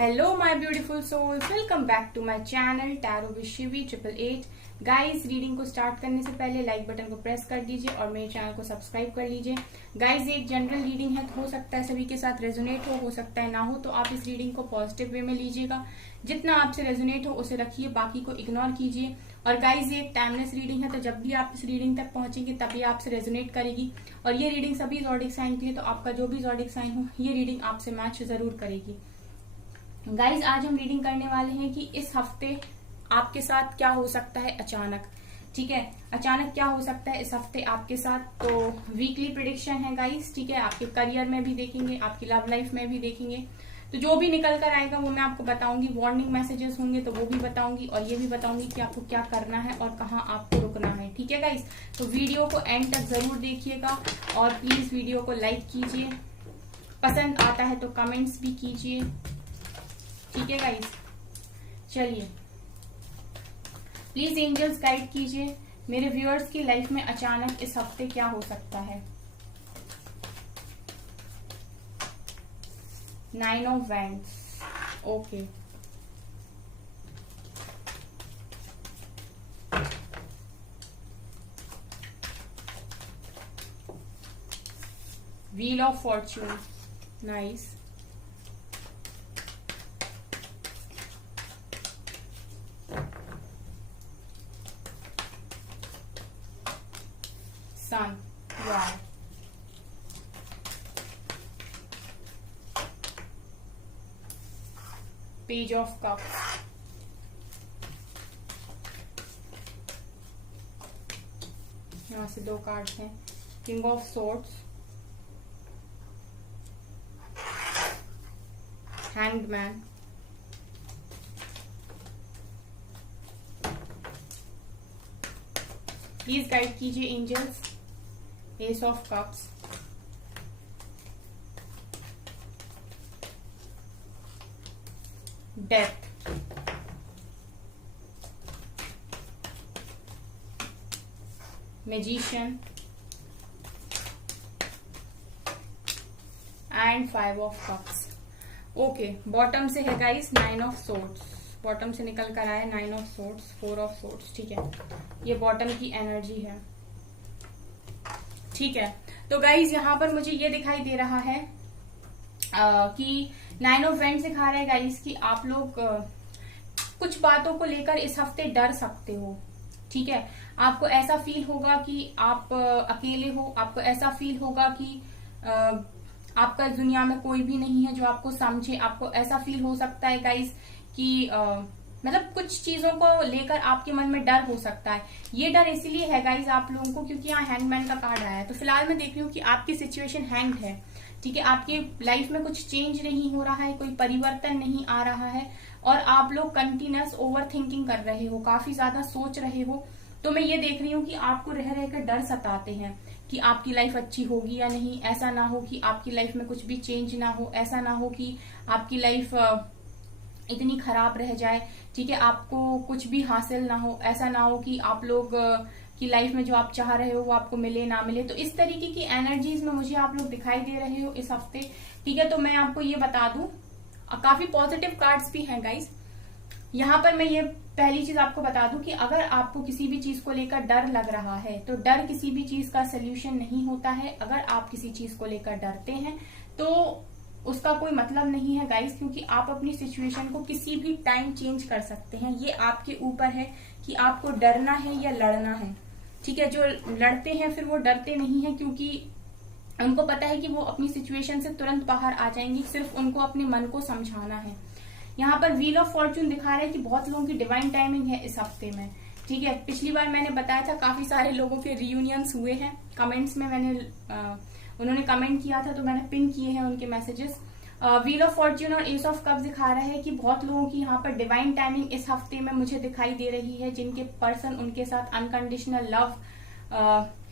Hello my beautiful souls, welcome back to my channel Tarot with Shivi 888। Guys reading को start करने से पहले like button को press कर दीजिए और मेरे चैनल को सब्सक्राइब कर लीजिए। गाइज ये एक जनरल रीडिंग है, तो हो सकता है सभी के साथ रेजोनेट हो सकता है ना हो, तो आप इस रीडिंग को पॉजिटिव वे में लीजिएगा। जितना आपसे रेजोनेट हो उसे रखिए, बाकी को इग्नोर कीजिए। और गाइज ये एक टाइमलेस रीडिंग है, तो जब भी आप इस रीडिंग तक पहुंचेंगे तभी आपसे रेजोनेट करेगी। और ये रीडिंग सभी ज़ोडिक साइन की है, तो आपका जो भी ज़ोडिक साइन हो ये रीडिंग आपसे मैच जरूर करेगी। गाइज आज हम रीडिंग करने वाले हैं कि इस हफ्ते आपके साथ क्या हो सकता है अचानक। ठीक है, अचानक क्या हो सकता है इस हफ्ते आपके साथ। तो वीकली प्रिडिक्शन है गाइज, ठीक है। आपके करियर में भी देखेंगे, आपकी लव लाइफ में भी देखेंगे, तो जो भी निकल कर आएगा वो मैं आपको बताऊंगी। वार्निंग मैसेजेस होंगे तो वो भी बताऊंगी, और ये भी बताऊंगी कि आपको क्या करना है और कहाँ आपको रुकना है। ठीक है गाइज, तो वीडियो को एंड तक जरूर देखिएगा और प्लीज वीडियो को लाइक कीजिए, पसंद आता है तो कमेंट्स भी कीजिए। ठीक है गाइस, चलिए प्लीज एंजल्स गाइड कीजिए मेरे व्यूअर्स की लाइफ में अचानक इस हफ्ते क्या हो सकता है। 9 of wands, okay. Wheel of Fortune, nice. Sun, wow. Page of Cups, यहाँ से दो कार्ड्स हैं। King of Swords, Hanged Man, please guide कीजिए angels. Ace of Cups, Death, Magician and 5 of cups. Okay, bottom से है guys 9 of swords, bottom से निकल कर आया 9 ऑफ सोर्ड्स, 4 ऑफ सोर्ड्स। ठीक है, ये बॉटम की एनर्जी है। ठीक है, तो गाइज यहाँ पर मुझे ये दिखाई दे रहा है कि 9 ऑफ वैंड्स दिखा रहा है गाइज कि आप लोग कुछ बातों को लेकर इस हफ्ते डर सकते हो। ठीक है, आपको ऐसा फील होगा कि आप अकेले हो, आपको ऐसा फील होगा कि आपका दुनिया में कोई भी नहीं है जो आपको समझे। आपको ऐसा फील हो सकता है गाइज कि मतलब कुछ चीजों को लेकर आपके मन में डर हो सकता है। ये डर इसीलिए है गाइज आप लोगों को क्योंकि यहाँ हैंगमैन का कार्ड आया है। तो फिलहाल मैं देख रही हूँ कि आपकी सिचुएशन हैंग्ड है। ठीक है, आपकी लाइफ में कुछ चेंज नहीं हो रहा है, कोई परिवर्तन नहीं आ रहा है, और आप लोग कंटिन्यूअस ओवर थिंकिंग कर रहे हो, काफी ज्यादा सोच रहे हो। तो मैं ये देख रही हूँ कि आपको रह रहकर डर सताते हैं कि आपकी लाइफ अच्छी होगी या नहीं। ऐसा ना हो कि आपकी लाइफ में कुछ भी चेंज ना हो, ऐसा ना हो कि आपकी लाइफ इतनी खराब रह जाए। ठीक है, आपको कुछ भी हासिल ना हो, ऐसा ना हो कि आप लोग की लाइफ में जो आप चाह रहे हो वो आपको मिले ना मिले। तो इस तरीके की एनर्जीज में मुझे आप लोग दिखाई दे रहे हो इस हफ्ते। ठीक है, तो मैं आपको ये बता दूं, काफी पॉजिटिव कार्ड्स भी हैं गाइस। यहाँ पर मैं ये पहली चीज आपको बता दूं कि अगर आपको किसी भी चीज को लेकर डर लग रहा है तो डर किसी भी चीज का सोल्यूशन नहीं होता है। अगर आप किसी चीज को लेकर डरते हैं तो उसका कोई मतलब नहीं है गाइस, क्योंकि आप अपनी सिचुएशन को किसी भी टाइम चेंज कर सकते हैं। ये आपके ऊपर है कि आपको डरना है या लड़ना है। ठीक है, जो लड़ते हैं फिर वो डरते नहीं है, क्योंकि उनको पता है कि वो अपनी सिचुएशन से तुरंत बाहर आ जाएंगी, सिर्फ उनको अपने मन को समझाना है। यहाँ पर व्हील ऑफ फॉर्च्यून दिखा रहा है कि बहुत लोगों की डिवाइन टाइमिंग है इस हफ्ते में। ठीक है, पिछली बार मैंने बताया था काफी सारे लोगों के रियूनियंस हुए हैं। कमेंट्स में उन्होंने कमेंट किया था तो मैंने पिन किए हैं उनके मैसेजेस। व्हील ऑफ फॉर्च्यून और एस ऑफ कप दिखा रहा है कि बहुत लोगों की यहाँ पर डिवाइन टाइमिंग इस हफ्ते में मुझे दिखाई दे रही है, जिनके पर्सन उनके साथ अनकंडीशनल लव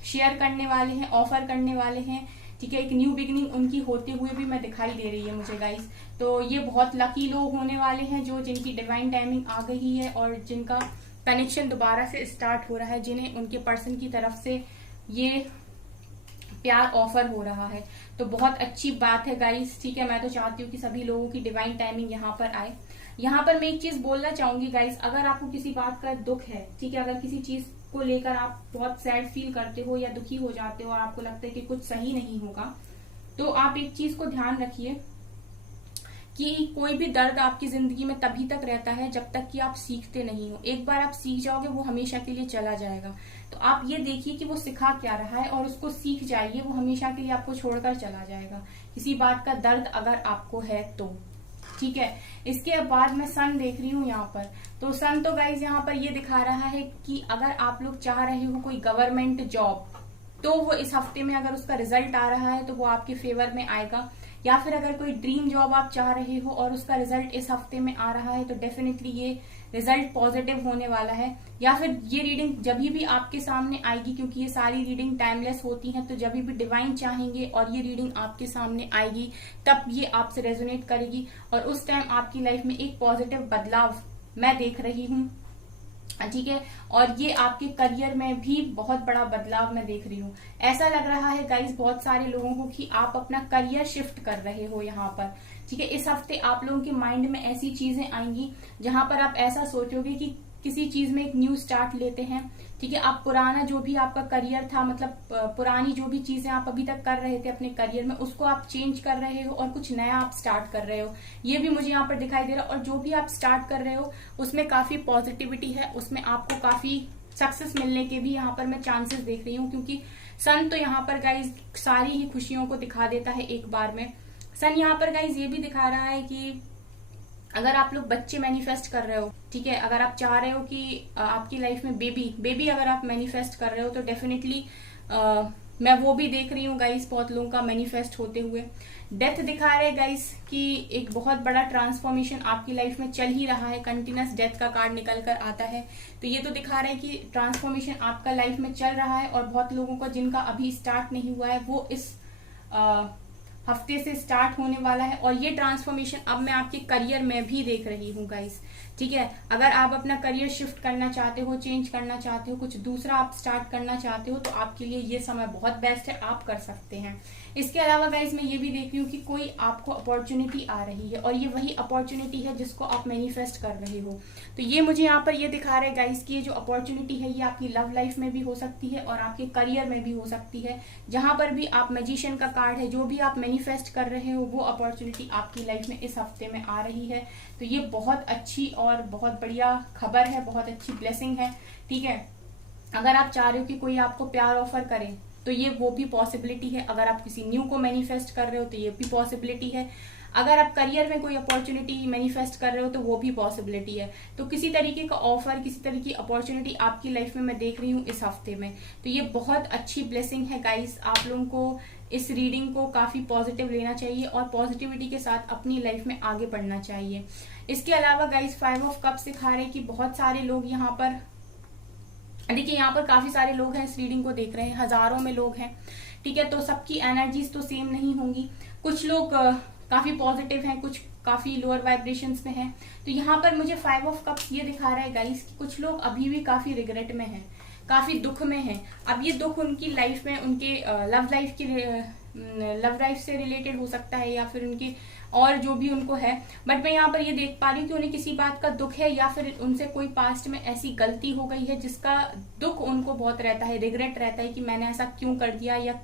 शेयर करने वाले हैं, ऑफर करने वाले हैं। ठीक है, एक न्यू बिगिनिंग उनकी होते हुए भी मैं दिखाई दे रही है मुझे गाइस। तो ये बहुत लकी लोग होने वाले हैं जो जिनकी डिवाइन टाइमिंग आ गई है और जिनका कनेक्शन दोबारा से स्टार्ट हो रहा है, जिन्हें उनके पर्सन की तरफ से ये प्यार ऑफर हो रहा है। तो बहुत अच्छी बात है गाइस, ठीक है। मैं तो चाहती हूँ कि सभी लोगों की डिवाइन टाइमिंग यहाँ पर आए। यहाँ पर मैं एक चीज बोलना चाहूंगी गाइस, अगर आपको किसी बात का दुख है, ठीक है, अगर किसी चीज को लेकर आप बहुत सैड फील करते हो या दुखी हो जाते हो और आपको लगता है कि कुछ सही नहीं होगा, तो आप एक चीज को ध्यान रखिए कि कोई भी दर्द आपकी जिंदगी में तभी तक रहता है जब तक कि आप सीखते नहीं हो। एक बार आप सीख जाओगे वो हमेशा के लिए चला जाएगा। तो आप ये देखिए कि वो सिखा क्या रहा है और उसको सीख जाइए, वो हमेशा के लिए आपको छोड़कर चला जाएगा। किसी बात का दर्द अगर आपको है तो, ठीक है। इसके बाद मैं सन देख रही हूँ यहाँ पर। तो सन तो गाइज यहाँ पर ये दिखा रहा है कि अगर आप लोग चाह रहे हो कोई गवर्नमेंट जॉब, तो वो इस हफ्ते में अगर उसका रिजल्ट आ रहा है तो वो आपके फेवर में आएगा। या फिर अगर कोई ड्रीम जॉब आप चाह रहे हो और उसका रिजल्ट इस हफ्ते में आ रहा है तो डेफिनेटली ये रिजल्ट पॉजिटिव होने वाला है। या फिर ये रीडिंग जब भी आपके सामने आएगी, क्योंकि ये सारी रीडिंग टाइमलेस होती हैं, तो जब भी डिवाइन चाहेंगे और ये रीडिंग आपके सामने आएगी तब ये आपसे रेजोनेट करेगी और उस टाइम आपकी लाइफ में एक पॉजिटिव बदलाव मैं देख रही हूँ, ठीक है। और ये आपके करियर में भी बहुत बड़ा बदलाव मैं देख रही हूँ। ऐसा लग रहा है गाइस बहुत सारे लोगों को कि आप अपना करियर शिफ्ट कर रहे हो यहाँ पर, ठीक है। इस हफ्ते आप लोगों के माइंड में ऐसी चीजें आएंगी जहां पर आप ऐसा सोचोगे कि किसी चीज में एक न्यू स्टार्ट लेते हैं, ठीक है। आप पुराना जो भी आपका करियर था, मतलब पुरानी जो भी चीजें आप अभी तक कर रहे थे अपने करियर में, उसको आप चेंज कर रहे हो और कुछ नया आप स्टार्ट कर रहे हो, ये भी मुझे यहाँ पर दिखाई दे रहा है। और जो भी आप स्टार्ट कर रहे हो उसमें काफी पॉजिटिविटी है, उसमें आपको काफी सक्सेस मिलने के भी यहाँ पर मैं चांसेस देख रही हूँ, क्योंकि सन तो यहाँ पर गाइज सारी ही खुशियों को दिखा देता है एक बार में। सन यहाँ पर गाइज ये भी दिखा रहा है कि अगर आप लोग बच्चे मैनिफेस्ट कर रहे हो, ठीक है, अगर आप चाह रहे हो कि आपकी लाइफ में बेबी अगर आप मैनिफेस्ट कर रहे हो तो डेफिनेटली मैं वो भी देख रही हूँ गाइस बहुत लोगों का मैनिफेस्ट होते हुए। डेथ दिखा रहे हैं गाइस कि एक बहुत बड़ा ट्रांसफॉर्मेशन आपकी लाइफ में चल ही रहा है, कंटिन्यूस डेथ का कार्ड निकल कर आता है। तो ये तो दिखा रहे हैं कि ट्रांसफॉर्मेशन आपका लाइफ में चल रहा है और बहुत लोगों को जिनका अभी स्टार्ट नहीं हुआ है वो इस हफ्ते से स्टार्ट होने वाला है। और ये ट्रांसफॉर्मेशन अब मैं आपके करियर में भी देख रही हूँ गाइस, ठीक है। अगर आप अपना करियर शिफ्ट करना चाहते हो, चेंज करना चाहते हो, कुछ दूसरा आप स्टार्ट करना चाहते हो, तो आपके लिए ये समय बहुत बेस्ट है, आप कर सकते हैं। इसके अलावा गाइस मैं ये भी देख रही हूँ कि कोई आपको अपॉर्चुनिटी आ रही है और ये वही अपॉर्चुनिटी है जिसको आप मैनिफेस्ट कर रहे हो। तो ये मुझे यहाँ पर ये दिखा रहे हैं गाइस कि ये जो अपॉर्चुनिटी है ये आपकी लव लाइफ में भी हो सकती है और आपके करियर में भी हो सकती है। जहां पर भी आप मैजिशियन का कार्ड है, जो भी आप मैनिफेस्ट कर रहे हो वो अपॉर्चुनिटी आपकी लाइफ में इस हफ्ते में आ रही है। तो ये बहुत अच्छी और बहुत बढ़िया खबर है, बहुत अच्छी ब्लेसिंग है, ठीक है। अगर आप चाह रहे हो कि कोई आपको प्यार ऑफर करे तो ये वो भी पॉसिबिलिटी है। अगर आप किसी न्यू को मैनिफेस्ट कर रहे हो तो ये भी पॉसिबिलिटी है। अगर आप करियर में कोई अपॉर्चुनिटी मैनिफेस्ट कर रहे हो तो वो भी पॉसिबिलिटी है। तो किसी तरीके का ऑफर, किसी तरीके की अपॉर्चुनिटी आपकी लाइफ में मैं देख रही हूँ इस हफ्ते में। तो ये बहुत अच्छी ब्लेसिंग है गाइस। आप लोगों को इस रीडिंग को काफी पॉजिटिव लेना चाहिए और पॉजिटिविटी के साथ अपनी लाइफ में आगे बढ़ना चाहिए। इसके अलावा गाइस 5 ऑफ कप्स दिखा रहे हैं कि बहुत सारे लोग यहाँ पर, देखिए यहाँ पर काफी सारे लोग हैं इस रीडिंग को देख रहे हैं, हजारों में लोग हैं, ठीक है। तो सबकी एनर्जीज तो सेम नहीं होंगी, कुछ लोग काफी पॉजिटिव हैं, कुछ काफी लोअर वाइब्रेशंस में हैं। तो यहाँ पर मुझे 5 ऑफ कप्स ये दिखा रहा है गाइस कि कुछ लोग अभी भी काफी रिग्रेट में हैं, काफी दुख में हैं। अब ये दुख उनकी लाइफ में, उनके लव लाइफ से रिलेटेड हो सकता है या फिर उनके और जो भी उनको है। बट मैं यहाँ पर ये देख पा रही हूँ कि उन्हें किसी बात का दुख है या फिर उनसे कोई पास्ट में ऐसी गलती हो गई है जिसका दुख उनको बहुत रहता है, रिग्रेट रहता है कि मैंने ऐसा क्यों कर दिया या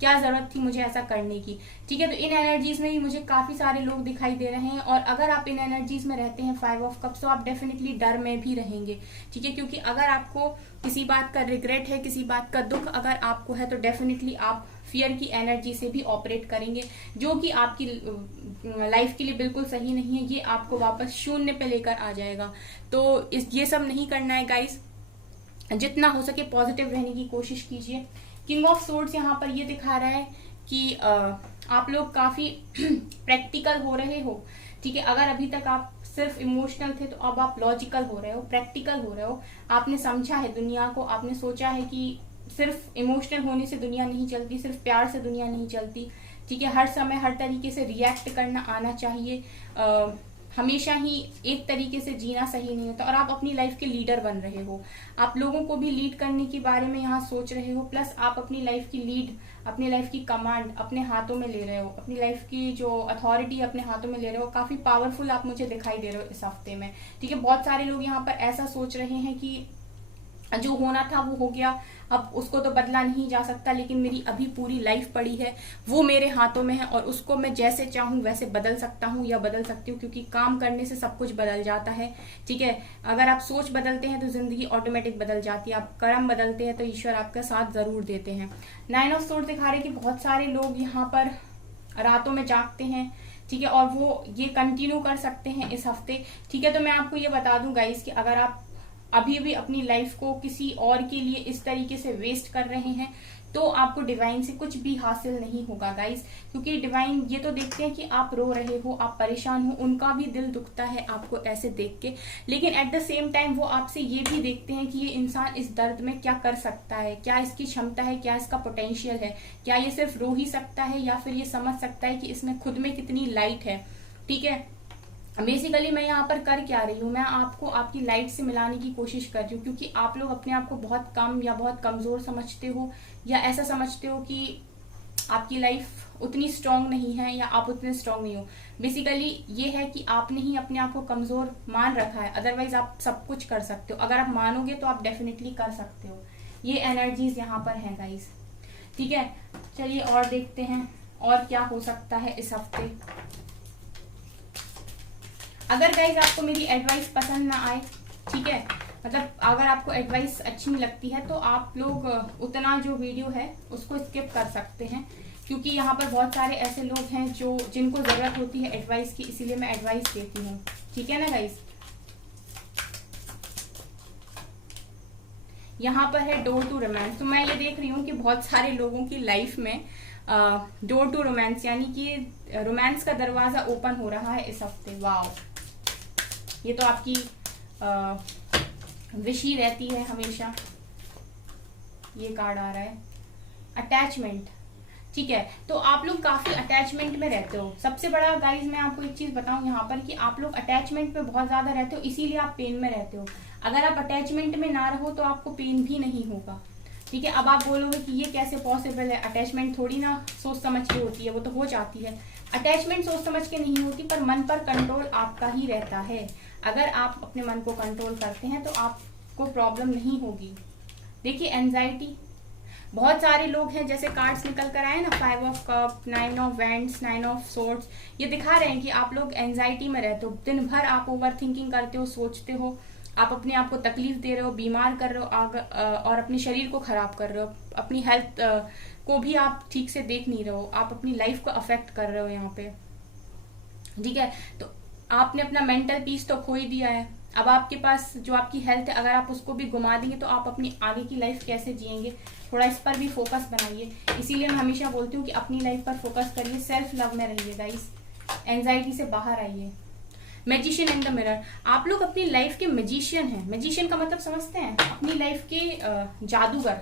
क्या जरूरत थी मुझे ऐसा करने की, ठीक है। तो इन एनर्जीज में भी मुझे काफी सारे लोग दिखाई दे रहे हैं और अगर आप इन एनर्जीज में रहते हैं 5 ऑफ कप्स तो आप डेफिनेटली डर में भी रहेंगे, ठीक है। क्योंकि अगर आपको किसी बात का रिग्रेट है, किसी बात का दुख अगर आपको है तो डेफिनेटली आप फियर की एनर्जी से भी ऑपरेट करेंगे, जो कि आपकी लाइफ के लिए बिल्कुल सही नहीं है। ये आपको वापस शून्य पे लेकर आ जाएगा। तो ये सब नहीं करना है गाइस, जितना हो सके पॉजिटिव रहने की कोशिश कीजिए। किंग ऑफ सोर्ड्स यहाँ पर ये दिखा रहा है कि आप लोग काफी प्रैक्टिकल हो रहे हो, ठीक है। अगर अभी तक आप सिर्फ इमोशनल थे तो अब आप लॉजिकल हो रहे हो, प्रैक्टिकल हो रहे हो। आपने समझा है दुनिया को, आपने सोचा है कि सिर्फ इमोशनल होने से दुनिया नहीं चलती, सिर्फ प्यार से दुनिया नहीं चलती, ठीक है। हर समय हर तरीके से रिएक्ट करना आना चाहिए। हमेशा ही एक तरीके से जीना सही नहीं होता, और आप अपनी लाइफ के लीडर बन रहे हो, आप लोगों को भी लीड करने के बारे में यहाँ सोच रहे हो, प्लस आप अपनी लाइफ की लीड, अपनी लाइफ की कमांड अपने हाथों में ले रहे हो, अपनी लाइफ की जो अथॉरिटी अपने हाथों में ले रहे हो। काफी पावरफुल आप मुझे दिखाई दे रहे हो इस हफ्ते में, ठीक है। बहुत सारे लोग यहाँ पर ऐसा सोच रहे हैं कि जो होना था वो हो गया, अब उसको तो बदला नहीं जा सकता, लेकिन मेरी अभी पूरी लाइफ पड़ी है, वो मेरे हाथों में है, और उसको मैं जैसे चाहूं वैसे बदल सकता हूं या बदल सकती हूँ, क्योंकि काम करने से सब कुछ बदल जाता है, ठीक है। अगर आप सोच बदलते हैं तो जिंदगी ऑटोमेटिक बदल जाती है, आप कर्म बदलते हैं तो ईश्वर आपका साथ जरूर देते हैं। 9 ऑफ सोर्ड्स दिखा रहे कि बहुत सारे लोग यहाँ पर रातों में जागते हैं, ठीक है, और वो ये कंटिन्यू कर सकते हैं इस हफ्ते, ठीक है। तो मैं आपको ये बता दूं गाइस कि अगर आप अभी भी अपनी लाइफ को किसी और के लिए इस तरीके से वेस्ट कर रहे हैं तो आपको डिवाइन से कुछ भी हासिल नहीं होगा गाइस, क्योंकि डिवाइन ये तो देखते हैं कि आप रो रहे हो, आप परेशान हो, उनका भी दिल दुखता है आपको ऐसे देख के, लेकिन एट द सेम टाइम वो आपसे ये भी देखते हैं कि ये इंसान इस दर्द में क्या कर सकता है, क्या इसकी क्षमता है, क्या इसका पोटेंशियल है, क्या ये सिर्फ रो ही सकता है या फिर ये समझ सकता है कि इसमें खुद में कितनी लाइट है, ठीक है। बेसिकली मैं यहाँ पर कर क्या रही हूँ, मैं आपको आपकी लाइट से मिलाने की कोशिश कर रही हूँ, क्योंकि आप लोग अपने आप को बहुत कम या बहुत कमजोर समझते हो, या ऐसा समझते हो कि आपकी लाइफ उतनी स्ट्रांग नहीं है या आप उतने स्ट्रांग नहीं हो। बेसिकली ये है कि आपने ही अपने आप को कमजोर मान रखा है, अदरवाइज आप सब कुछ कर सकते हो, अगर आप मानोगे तो आप डेफिनेटली कर सकते हो। ये एनर्जीज यहाँ पर है गाइस, ठीक है। चलिए और देखते हैं और क्या हो सकता है इस हफ्ते। अगर गाइज आपको मेरी एडवाइस पसंद ना आए, ठीक है, मतलब अगर आपको एडवाइस अच्छी नहीं लगती है तो आप लोग उतना जो वीडियो है उसको स्किप कर सकते हैं, क्योंकि यहाँ पर बहुत सारे ऐसे लोग हैं जो जिनको जरूरत होती है एडवाइस की, इसीलिए मैं एडवाइस देती हूँ, ठीक है ना गाइज। यहाँ पर है डोर टू रोमांस, तो मैं ये देख रही हूँ कि बहुत सारे लोगों की लाइफ में डोर टू रोमांस यानी कि रोमांस का दरवाजा ओपन हो रहा है इस हफ्ते। वाओ, ये तो आपकी विश ही रहती है हमेशा। ये कार्ड आ रहा है अटैचमेंट, ठीक है, तो आप लोग काफी अटैचमेंट में रहते हो। सबसे बड़ा गाइज मैं आपको एक चीज बताऊं यहाँ पर कि आप लोग अटैचमेंट में बहुत ज्यादा रहते हो, इसीलिए आप पेन में रहते हो। अगर आप अटैचमेंट में ना रहो तो आपको पेन भी नहीं होगा, ठीक है। अब आप बोलोगे कि ये कैसे पॉसिबल है, अटैचमेंट थोड़ी ना सोच समझ के होती है, वो तो हो जाती है। अटैचमेंट सोच समझ के नहीं होती, पर मन पर कंट्रोल आपका ही रहता है। अगर आप अपने मन को कंट्रोल करते हैं तो आपको प्रॉब्लम नहीं होगी। देखिए एंजाइटी, बहुत सारे लोग हैं, जैसे कार्ड्स निकल कर आए ना, 5 of cup, 9 of wands, 9 of swords, ये दिखा रहे हैं कि आप लोग एंजाइटी में रहते हो, दिन भर आप ओवर थिंकिंग करते हो, सोचते हो, आप अपने आप को तकलीफ दे रहे हो, बीमार कर रहे हो, और अपने शरीर को खराब कर रहे हो, अपनी हेल्थ को भी आप ठीक से देख नहीं रहे हो, आप अपनी लाइफ को अफेक्ट कर रहे हो यहाँ पे, ठीक है। तो आपने अपना मेंटल पीस तो खो ही दिया है। अब आपके पास जो आपकी हेल्थ है, अगर आप उसको भी घुमा देंगे तो आप अपनी आगे की लाइफ कैसे जिएंगे, थोड़ा इस पर भी फोकस बनाइए। इसीलिए मैं हमेशा बोलती हूँ कि अपनी लाइफ पर फोकस करिए, सेल्फ लव में रहिए गाइस, एंजाइटी से बाहर आइए। मैजिशियन इन द मिरर, आप लोग अपनी लाइफ के मैजिशियन हैं। मैजिशियन का मतलब समझते हैं, अपनी लाइफ के जादूगर,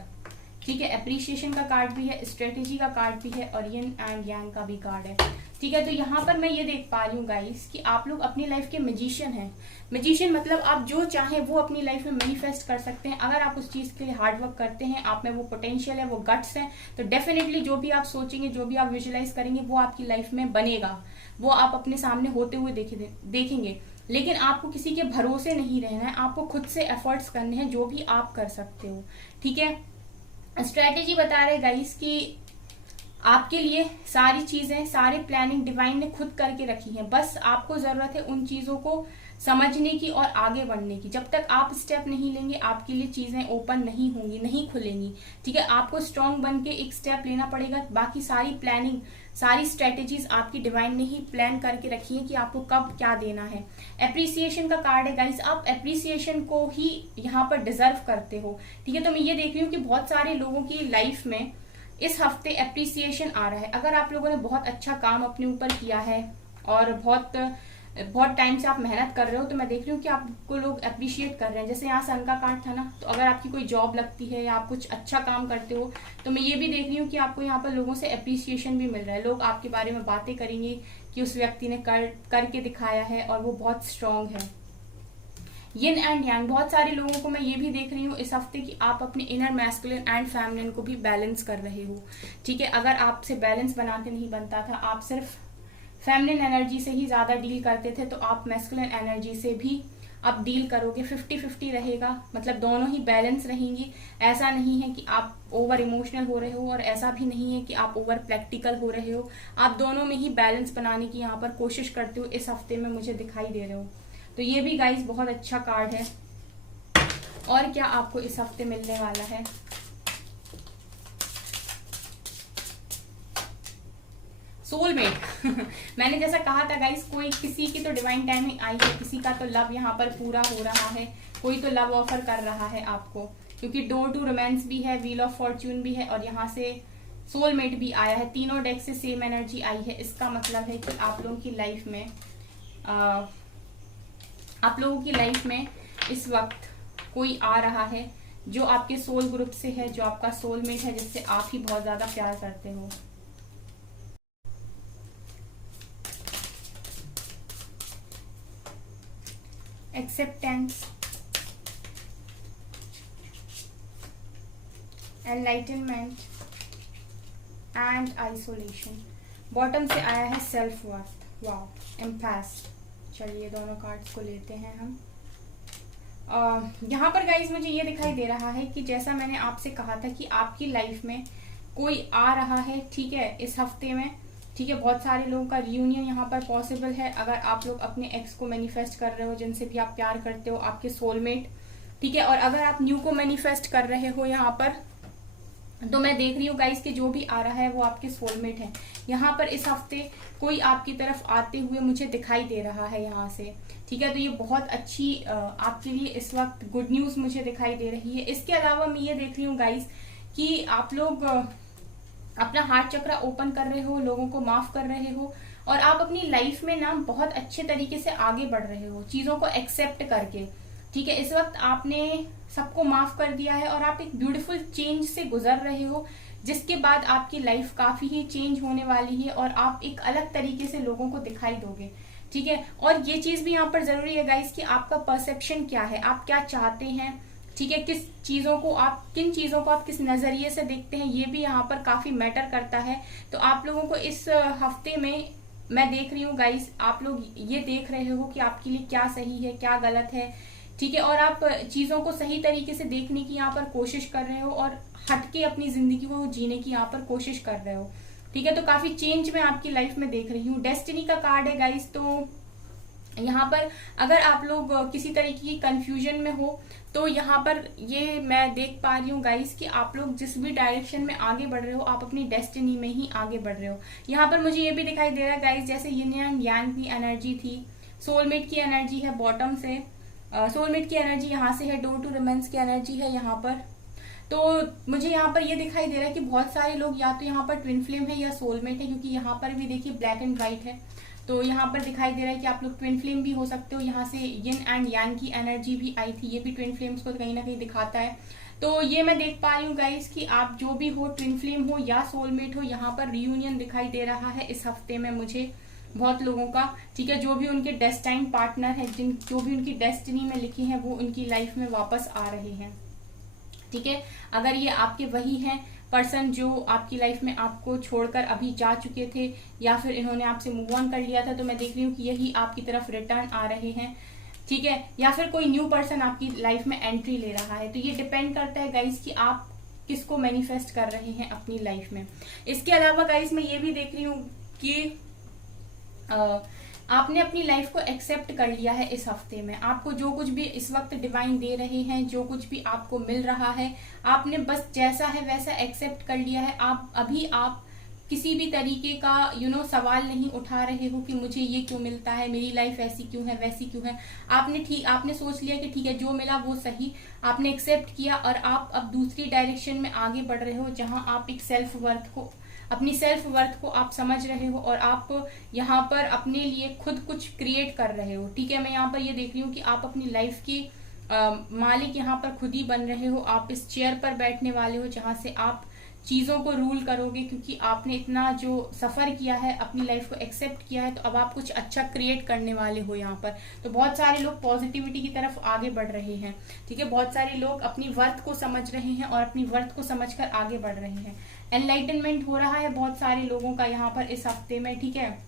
ठीक है। एप्रिसिएशन का कार्ड भी है, स्ट्रेटेजी का कार्ड भी है, और यिन एंड यांग का भी कार्ड है, ठीक है। तो यहाँ पर मैं ये देख पा रही हूँ गाइस कि आप लोग अपनी लाइफ के मैजिशियन हैं। मैजिशियन मतलब आप जो चाहें वो अपनी लाइफ में मैनिफेस्ट कर सकते हैं, अगर आप उस चीज के लिए हार्ड वर्क करते हैं, आप में वो पोटेंशियल है, वो गट्स है, तो डेफिनेटली जो भी आप सोचेंगे, जो भी आप विजुलाइज करेंगे, वो आपकी लाइफ में बनेगा, वो आप अपने सामने होते हुए देखेंगे। लेकिन आपको किसी के भरोसे नहीं रहना है, आपको खुद से एफर्ट्स करने हैं, जो भी आप कर सकते हो, ठीक है। स्ट्रेटेजी बता रहे गाइस कि आपके लिए सारी चीजें, सारी प्लानिंग डिवाइन ने खुद करके रखी है, बस आपको जरूरत है उन चीजों को समझने की और आगे बढ़ने की। जब तक आप स्टेप नहीं लेंगे आपके लिए चीजें ओपन नहीं होंगी, नहीं खुलेंगी, ठीक है। आपको स्ट्रांग बन के एक स्टेप लेना पड़ेगा, बाकी सारी प्लानिंग, सारी स्ट्रेटेजीज आपकी डिवाइन ने ही प्लान करके रखी है कि आपको कब क्या देना है। एप्रिसिएशन का कार्ड है गाइस, आप एप्रिसिएशन को ही यहाँ पर डिजर्व करते हो, ठीक है। तो मैं ये देख रही हूँ कि बहुत सारे लोगों की लाइफ में इस हफ्ते एप्रिसिएशन आ रहा है। अगर आप लोगों ने बहुत अच्छा काम अपने ऊपर किया है और बहुत टाइम से आप मेहनत कर रहे हो, तो मैं देख रही हूँ कि आपको लोग अप्रिशिएट कर रहे हैं। जैसे यहाँ सन का कार्ड था ना, तो अगर आपकी कोई जॉब लगती है या आप कुछ अच्छा काम करते हो, तो मैं ये भी देख रही हूँ कि आपको यहाँ पर लोगों से अप्रिसिएशन भी मिल रहा है। लोग आपके बारे में बातें करेंगे कि उस व्यक्ति ने करके दिखाया है और वो बहुत स्ट्रांग है। यिन एंड यांग, बहुत सारे लोगों को मैं ये भी देख रही हूँ इस हफ्ते कि आप अपने इनर मैस्कुलिन एंड फेमिनिन को भी बैलेंस कर रहे हो। ठीक है, अगर आपसे बैलेंस बना के नहीं बनता था, आप सिर्फ फेमिनिन एनर्जी से ही ज्यादा डील करते थे, तो आप मैस्कुलिन एनर्जी से भी अब डील करोगे। 50-50 रहेगा, मतलब दोनों ही बैलेंस रहेंगी। ऐसा नहीं है कि आप ओवर इमोशनल हो रहे हो और ऐसा भी नहीं है कि आप ओवर प्रैक्टिकल हो रहे हो। आप दोनों में ही बैलेंस बनाने की यहाँ पर कोशिश करते हो, इस हफ्ते में मुझे दिखाई दे रहे हो। तो ये भी गाइस बहुत अच्छा कार्ड है। और क्या आपको इस हफ्ते मिलने वाला है? सोलमेट मैंने जैसा कहा था गाइस, कोई किसी की तो डिवाइन टाइमिंग आई है, किसी का तो लव यहाँ पर पूरा हो रहा है, कोई तो लव ऑफर कर रहा है आपको, क्योंकि डोर टू रोमांस भी है, व्हील ऑफ फॉर्च्यून भी है और यहाँ से सोलमेट भी आया है। तीनों डेक से सेम एनर्जी आई है। इसका मतलब है कि आप लोगों की लाइफ में इस वक्त कोई आ रहा है जो आपके सोल ग्रुप से है, जो आपका सोलमेट है, जिससे आप ही बहुत ज्यादा प्यार करते हो। Acceptance, enlightenment and isolation. Bottom से आया है सेल्फ वर्थ। वाओ, एम्पैस। चलिए दोनों कार्ड्स को लेते हैं हम। यहाँ पर गाइज मुझे ये दिखाई दे रहा है कि जैसा मैंने आपसे कहा था कि आपकी लाइफ में कोई आ रहा है, ठीक है, इस हफ्ते में। ठीक है, बहुत सारे लोगों का रियूनियन यहाँ पर पॉसिबल है। अगर आप लोग अपने एक्स को मैनिफेस्ट कर रहे हो, जिनसे भी आप प्यार करते हो, आपके सोलमेट, ठीक है, और अगर आप न्यू को मैनिफेस्ट कर रहे हो यहाँ पर, तो मैं देख रही हूँ गाइस कि जो भी आ रहा है वो आपके सोलमेट है। यहाँ पर इस हफ्ते कोई आपकी तरफ आते हुए मुझे दिखाई दे रहा है यहाँ से। ठीक है, तो ये बहुत अच्छी आपके लिए इस वक्त गुड न्यूज मुझे दिखाई दे रही है। इसके अलावा मैं ये देख रही हूँ गाइस कि आप लोग अपना हार्ट चक्र ओपन कर रहे हो, लोगों को माफ कर रहे हो और आप अपनी लाइफ में ना बहुत अच्छे तरीके से आगे बढ़ रहे हो, चीजों को एक्सेप्ट करके। ठीक है, इस वक्त आपने सबको माफ कर दिया है और आप एक ब्यूटीफुल चेंज से गुजर रहे हो, जिसके बाद आपकी लाइफ काफी ही चेंज होने वाली है और आप एक अलग तरीके से लोगों को दिखाई दोगे। ठीक है, और ये चीज भी यहाँ पर जरूरी है गाइस कि आपका परसेप्शन क्या है, आप क्या चाहते हैं। ठीक है, किन चीजों को आप किस नजरिए से देखते हैं, ये भी यहाँ पर काफी मैटर करता है। तो आप लोगों को इस हफ्ते में मैं देख रही हूँ गाइस, आप लोग ये देख रहे हो कि आपके लिए क्या सही है, क्या गलत है। ठीक है, और आप चीजों को सही तरीके से देखने की यहाँ पर कोशिश कर रहे हो और हटके अपनी जिंदगी को जीने की यहाँ पर कोशिश कर रहे हो। ठीक है, तो काफी चेंज मैं आपकी लाइफ में देख रही हूँ। डेस्टिनी का कार्ड है गाइस, तो यहाँ पर अगर आप लोग किसी तरीके की कंफ्यूजन में हो, तो यहाँ पर ये मैं देख पा रही हूँ गाइस कि आप लोग जिस भी डायरेक्शन में आगे बढ़ रहे हो, आप अपनी डेस्टिनी में ही आगे बढ़ रहे हो। यहाँ पर मुझे ये भी दिखाई दे रहा है गाइस, जैसे यिन एंड यांग की एनर्जी थी, सोलमेट की एनर्जी है बॉटम से, सोलमेट की एनर्जी यहाँ से है, डोर टू रोमांस की एनर्जी है यहाँ पर। तो मुझे यहाँ पर ये दिखाई दे रहा है कि बहुत सारे लोग या तो यहाँ पर ट्विन फ्लेम है या सोलमेट है, क्योंकि यहाँ पर भी देखिए ब्लैक एंड व्हाइट है। तो यहाँ पर दिखाई दे रहा है कि आप लोग ट्विन फ्लेम भी हो सकते हो। यहाँ से यिन एंड यांग की एनर्जी भी आई थी, ये भी ट्विन फ्लेम्स को कहीं ना कहीं दिखाता है। तो ये मैं देख पा रही हूँ गाइस कि आप जो भी हो, ट्विन फ्लेम हो या सोलमेट हो, यहाँ पर रियूनियन दिखाई दे रहा है इस हफ्ते में मुझे बहुत लोगों का। ठीक है, जो भी उनके डेस्टाइन पार्टनर है, जो भी उनकी डेस्टिनी में लिखी है, वो उनकी लाइफ में वापस आ रहे हैं। ठीक है, अगर ये आपके वही हैं पर्सन जो आपकी लाइफ में आपको छोड़कर अभी जा चुके थे या फिर इन्होंने आपसे मूव ऑन कर लिया था, तो मैं देख रही हूँ कि यही आपकी तरफ रिटर्न आ रहे हैं। ठीक है, या फिर कोई न्यू पर्सन आपकी लाइफ में एंट्री ले रहा है। तो ये डिपेंड करता है गाइस कि आप किसको मैनिफेस्ट कर रहे हैं अपनी लाइफ में। इसके अलावा गाइस मैं ये भी देख रही हूँ कि आपने अपनी लाइफ को एक्सेप्ट कर लिया है इस हफ्ते में। आपको जो कुछ भी इस वक्त डिवाइन दे रहे हैं, जो कुछ भी आपको मिल रहा है, आपने बस जैसा है वैसा एक्सेप्ट कर लिया है। आप किसी भी तरीके का सवाल नहीं उठा रहे हो कि मुझे ये क्यों मिलता है, मेरी लाइफ ऐसी क्यों है, वैसी क्यों है। आपने सोच लिया कि ठीक है, जो मिला वो सही, आपने एक्सेप्ट किया और आप अब दूसरी डायरेक्शन में आगे बढ़ रहे हो, जहां आप एक अपनी सेल्फ वर्थ को आप समझ रहे हो और आप यहाँ पर अपने लिए खुद कुछ क्रिएट कर रहे हो। ठीक है, मैं यहाँ पर ये देख रही हूँ कि आप अपनी लाइफ की मालिक यहाँ पर खुद ही बन रहे हो। आप इस चेयर पर बैठने वाले हो जहां से आप चीजों को रूल करोगे, क्योंकि आपने इतना जो सफर किया है, अपनी लाइफ को एक्सेप्ट किया है, तो अब आप कुछ अच्छा क्रिएट करने वाले हो यहाँ पर। तो बहुत सारे लोग पॉजिटिविटी की तरफ आगे बढ़ रहे हैं, ठीक है। बहुत सारे लोग अपनी वर्थ को समझ रहे हैं और अपनी वर्थ को समझकर आगे बढ़ रहे हैं। एनलाइटनमेंट हो रहा है बहुत सारे लोगों का यहाँ पर इस हफ्ते में, ठीक है।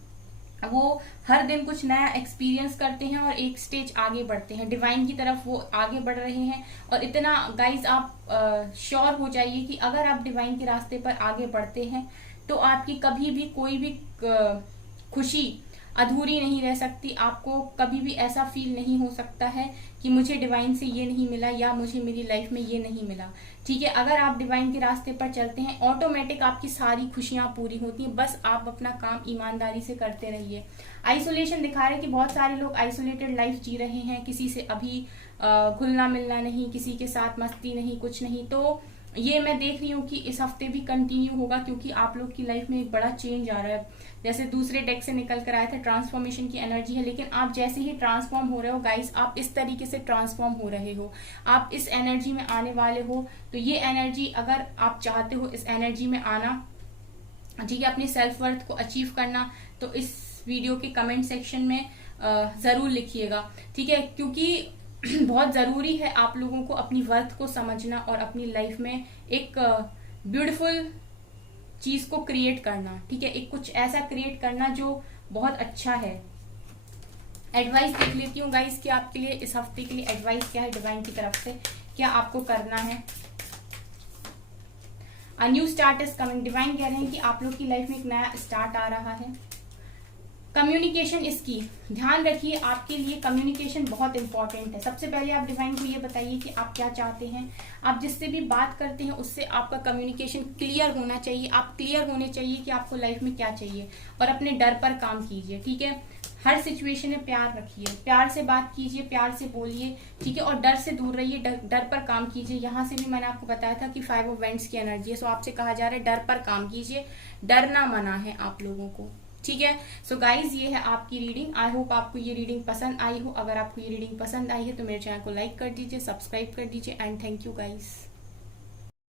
वो हर दिन कुछ नया एक्सपीरियंस करते हैं और एक स्टेज आगे बढ़ते हैं, डिवाइन की तरफ वो आगे बढ़ रहे हैं। और इतना गाइज आप श्योर हो जाइए कि अगर आप डिवाइन के रास्ते पर आगे बढ़ते हैं तो आपकी कभी भी कोई भी खुशी अधूरी नहीं रह सकती। आपको कभी भी ऐसा फील नहीं हो सकता है कि मुझे डिवाइन से ये नहीं मिला या मुझे मेरी लाइफ में ये नहीं मिला, ठीक है। अगर आप डिवाइन के रास्ते पर चलते हैं, ऑटोमेटिक आपकी सारी खुशियां पूरी होती हैं। बस आप अपना काम ईमानदारी से करते रहिए। आइसोलेशन दिखा रहे हैं कि बहुत सारे लोग आइसोलेटेड लाइफ जी रहे हैं, किसी से अभी घुलना मिलना नहीं, किसी के साथ मस्ती नहीं, कुछ नहीं। तो ये मैं देख रही हूँ कि इस हफ्ते भी कंटिन्यू होगा, क्योंकि आप लोग की लाइफ में एक बड़ा चेंज आ रहा है। जैसे दूसरे डेक से निकल कर आया था, ट्रांसफॉर्मेशन की एनर्जी है, लेकिन आप जैसे ही ट्रांसफॉर्म हो रहे हो गाइस, आप इस तरीके से ट्रांसफॉर्म हो रहे हो, आप इस एनर्जी में आने वाले हो। तो ये एनर्जी, अगर आप चाहते हो इस एनर्जी में आना, ठीक है, अपनी सेल्फ वर्थ को अचीव करना, तो इस वीडियो के कमेंट सेक्शन में जरूर लिखिएगा, ठीक है। क्योंकि बहुत जरूरी है आप लोगों को अपनी वर्थ को समझना और अपनी लाइफ में एक ब्यूटीफुल चीज को क्रिएट करना, ठीक है। एक कुछ ऐसा क्रिएट करना जो बहुत अच्छा है। एडवाइस देख लेती हूँ गाइस कि आपके लिए इस हफ्ते के लिए एडवाइस क्या है डिवाइन की तरफ से, क्या आपको करना है। A new start is coming, divine कह रहे हैं कि आप लोग की लाइफ में एक नया स्टार्ट आ रहा है। कम्युनिकेशन इसकी ध्यान रखिए, आपके लिए कम्युनिकेशन बहुत इंपॉर्टेंट है। सबसे पहले आप डिवाइन को ये बताइए कि आप क्या चाहते हैं। आप जिससे भी बात करते हैं उससे आपका कम्युनिकेशन क्लियर होना चाहिए। आप क्लियर होने चाहिए कि आपको लाइफ में क्या चाहिए, और अपने डर पर काम कीजिए, ठीक है। हर सिचुएशन में प्यार रखिए, प्यार से बात कीजिए, प्यार से बोलिए, ठीक है। और डर से दूर रहिए, डर पर काम कीजिए। यहाँ से भी मैंने आपको बताया था कि 5 ऑफ वेंट्स की एनर्जी है। सो आपसे कहा जा रहा है डर पर काम कीजिए, डरना मना है आप लोगों को, ठीक है। सो गाइज ये है आपकी रीडिंग। आई होप आपको ये रीडिंग पसंद आई हो। अगर आपको ये रीडिंग पसंद आई है तो मेरे चैनल को लाइक कर दीजिए, सब्सक्राइब कर दीजिए, एंड थैंक यू गाइज।